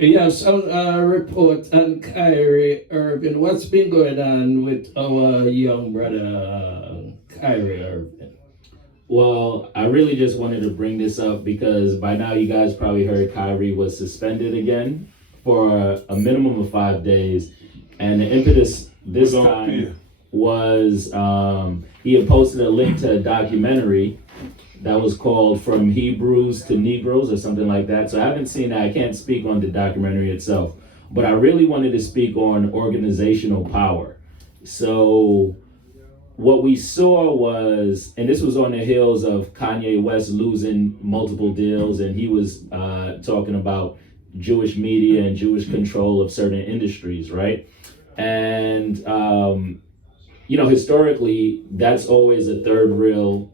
Yes, report on Kyrie Irving. What's been going on with our young brother, Kyrie Irving? Well, I really just wanted to bring this up because by now you guys probably heard Kyrie was suspended again for a minimum of 5 days. And the impetus this time was he had posted a link to a documentary that was called From Hebrews to Negroes or something like that. So I haven't seen that. I can't speak on the documentary itself. But I really wanted to speak on organizational power. So what we saw was, and this was on the heels of Kanye West losing multiple deals, and he was talking about Jewish media and Jewish control of certain industries, right? And historically, that's always a third real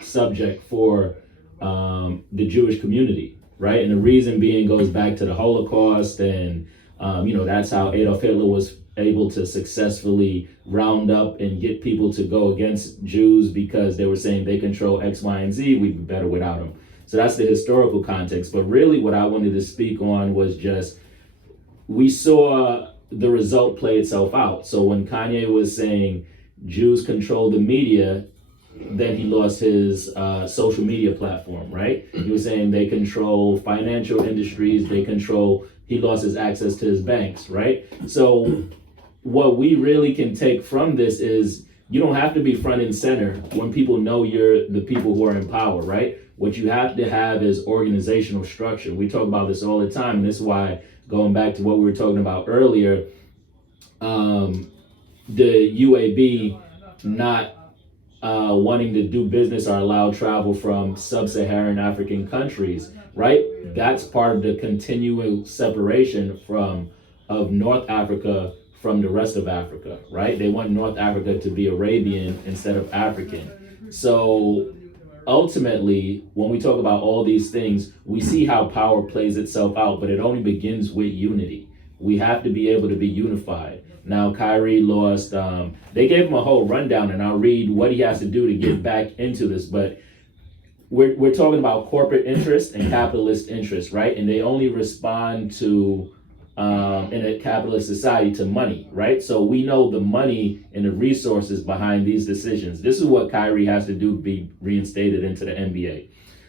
subject for the Jewish community, right? And the reason being goes back to the Holocaust, and that's how Adolf Hitler was able to successfully round up and get people to go against Jews because they were saying they control X, Y, and Z. We'd be better without them. So that's the historical context. But really, what I wanted to speak on was just we saw the result play itself out. So when Kanye was saying Jews control the media, then he lost his social media platform, right? He was saying they control financial industries, he lost his access to his banks, right? So what we really can take from this is you don't have to be front and center when people know you're the people who are in power, right? What you have to have is organizational structure. We talk about this all the time, and this is why, going back to what we were talking about earlier, the UAB not wanting to do business or allow travel from sub-Saharan African countries, right? That's part of the continual separation of North Africa from the rest of Africa, right? They want North Africa to be Arabian instead of African. So ultimately, when we talk about all these things, we see how power plays itself out, but it only begins with unity. We have to be able to be unified. Now, Kyrie lost, they gave him a whole rundown, and I'll read what he has to do to get back into this, but we're talking about corporate interest and capitalist interest, right? And they only respond to, in a capitalist society, to money, right? So we know the money and the resources behind these decisions. This is what Kyrie has to do to be reinstated into the NBA.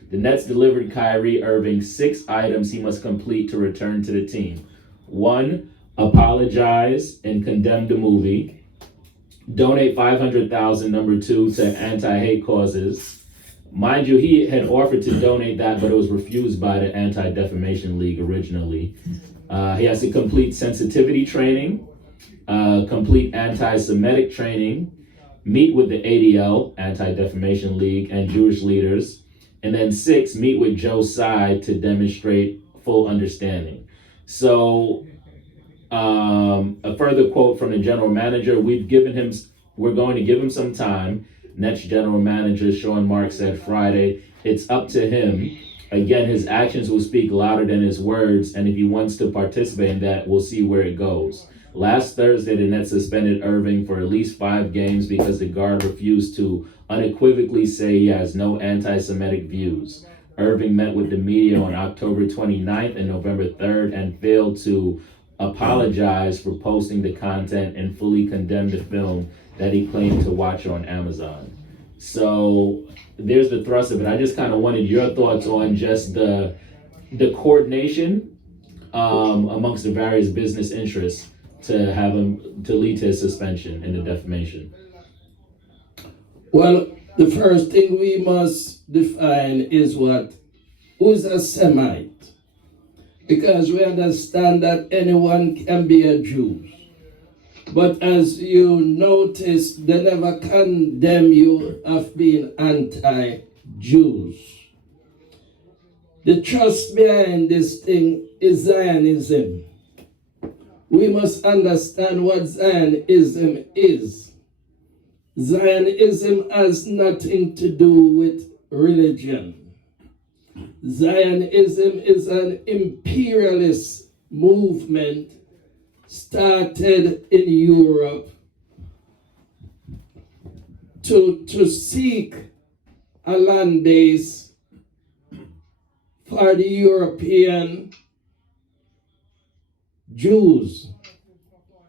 The Nets delivered Kyrie Irving 6 items he must complete to return to the team. 1, apologize and condemn the movie. Donate $500,000, number 2, to anti-hate causes. Mind you, he had offered to donate that, but it was refused by the Anti-Defamation League originally. He has to complete sensitivity training, complete anti-Semitic training, meet with the ADL, Anti-Defamation League, and Jewish leaders. And then 6, meet with Joe Tsai to demonstrate full understanding. So a further quote from the general manager, we're going to give him some time. Nets general manager Sean Mark said Friday, it's up to him. Again, his actions will speak louder than his words, and if he wants to participate in that, we'll see where it goes. Last Thursday, the Nets suspended Irving for at least 5 games because the guard refused to unequivocally say he has no anti-Semitic views. Irving met with the media on October 29th and November 3rd and failed to apologize for posting the content and fully condemn the film that he claimed to watch on Amazon. So there's the thrust of it. I just kind of wanted your thoughts on just the coordination amongst the various business interests to have him to lead to his suspension and the defamation. Well, the first thing we must define is who's a Semite? Because we understand that anyone can be a Jew. But as you notice, they never condemn you of being anti-Jews. The trust behind this thing is Zionism. We must understand what Zionism is. Zionism has nothing to do with religion. Zionism is an imperialist movement started in Europe to seek a land base for the European Jews,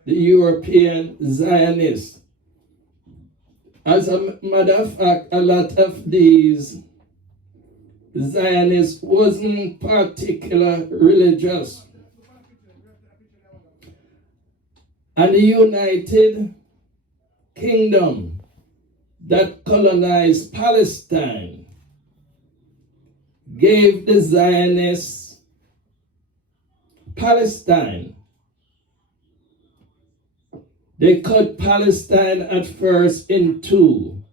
the European Zionists. As a matter of fact, a lot of these Zionists wasn't particularly religious. And the United Kingdom that colonized Palestine gave the Zionists Palestine. They cut Palestine at first in two.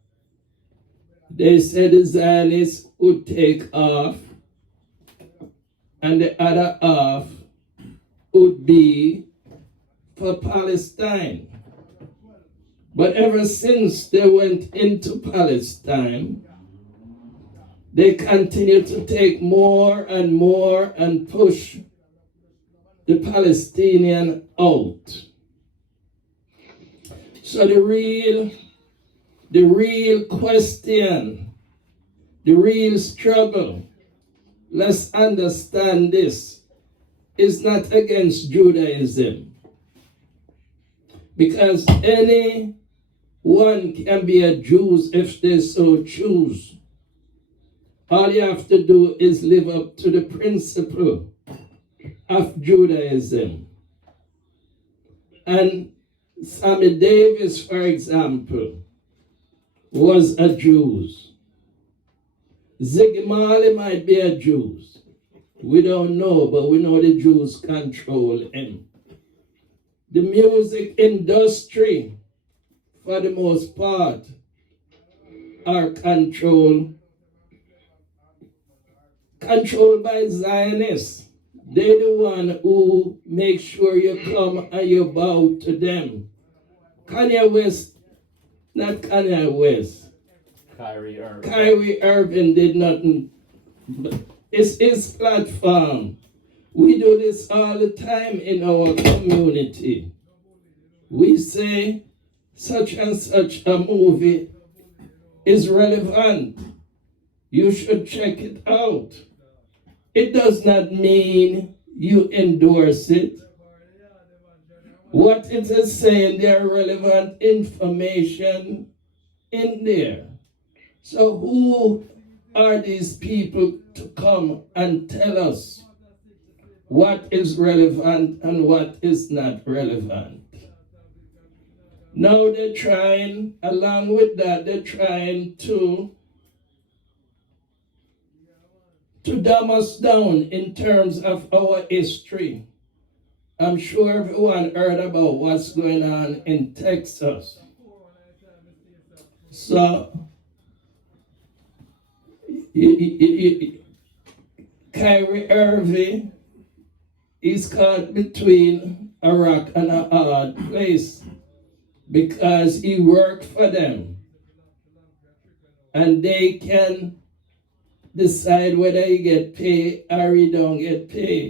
They said the Zionists would take off and the other half would be for Palestine. But ever since they went into Palestine, they continued to take more and more and push the Palestinian out. So the real question, the real struggle, let's understand this, is not against Judaism. Because anyone can be a Jew if they so choose. All you have to do is live up to the principle of Judaism. And Sammy Davis, for example, was a Jew. Ziggy Marley might be a Jew. We don't know, but we know the Jews control him. The music industry, for the most part, are controlled by Zionists. They're the one who make sure you come and you bow to them. Kanye West, not Kanye West. Kyrie Irving did nothing. It's his platform. We do this all the time in our community. We say such and such a movie is relevant. You should check it out. It does not mean you endorse it. What it is saying, there are relevant information in there. So who are these people to come and tell us what is relevant and what is not relevant? Now they're trying, along with that, they're trying to dumb us down in terms of our history. I'm sure everyone heard about what's going on in Texas. So, Kyrie Irving is caught between a rock and a hard place because he worked for them. And they can decide whether he get paid or he don't get paid.